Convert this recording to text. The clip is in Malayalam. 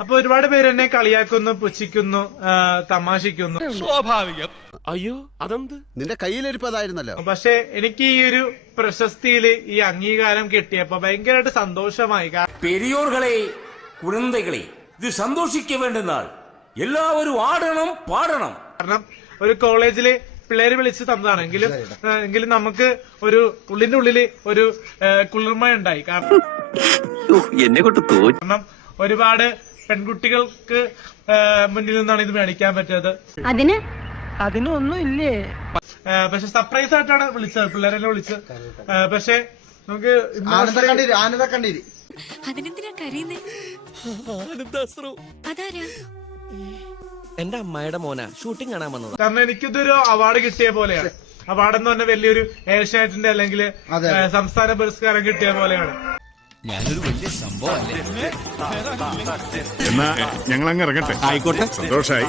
അപ്പൊ ഒരുപാട് പേര് എന്നെ കളിയാക്കുന്നു, പുച്ഛിക്കുന്നു, തമാശിക്കുന്നു. സ്വാഭാവികം. അയ്യോ അതെന്ത്, നിന്റെ കയ്യിലിരിപ്പതായിരുന്നല്ലോ. പക്ഷെ എനിക്ക് ഈ ഒരു പ്രശസ്തിയില് ഈ അംഗീകാരം കിട്ടിയപ്പോ ഭയങ്കരമായിട്ട് സന്തോഷമായി. പെരിയോർകളെ, കുഴന്തകളെ, ഇത് സന്തോഷിക്ക വേണ്ട നാൾ. എല്ലാവരും ആടണം, പാടണം. കാരണം ഒരു കോളേജില് പിള്ളേര് വിളിച്ച് തന്നതാണെങ്കിലും എങ്കിലും നമുക്ക് ഒരു ഉള്ളിന്റെ ഉള്ളില് ഒരു കുളിർമ ഉണ്ടായി. കാരണം ഒരുപാട് പെൺകുട്ടികൾക്ക് മുന്നിൽ നിന്നാണ് ഇത് മേടിക്കാൻ പറ്റിയത്. അതിനൊന്നും ഇല്ലേ? പക്ഷെ സർപ്രൈസ് ആയിട്ടാണ് വിളിച്ചത്, പിള്ളേരെല്ലാം വിളിച്ചത്. പക്ഷെ നമുക്ക് അതിനെന്തിനാ കരയുന്നേ? അതാരാ? എന്റെ അമ്മായിയുടെ മോനാ ഷൂട്ടിംഗ് കാണാൻ വന്നത്. കാരണം എനിക്കിതൊരു അവാർഡ് കിട്ടിയ പോലെയാണ്. അവാർഡ് എന്ന് പറഞ്ഞാൽ വലിയൊരു ഏഷ്യാനെറ്റിന്റെ അല്ലെങ്കിൽ സംസ്ഥാന പുരസ്കാരം കിട്ടിയ പോലെയാണ്. ഞാനൊരു വലിയ സംഭവമല്ലേ. എന്നാ ഞങ്ങൾ അങ്ങ് ഇറങ്ങട്ടെ. ആയിക്കോട്ടെ, സന്തോഷായി.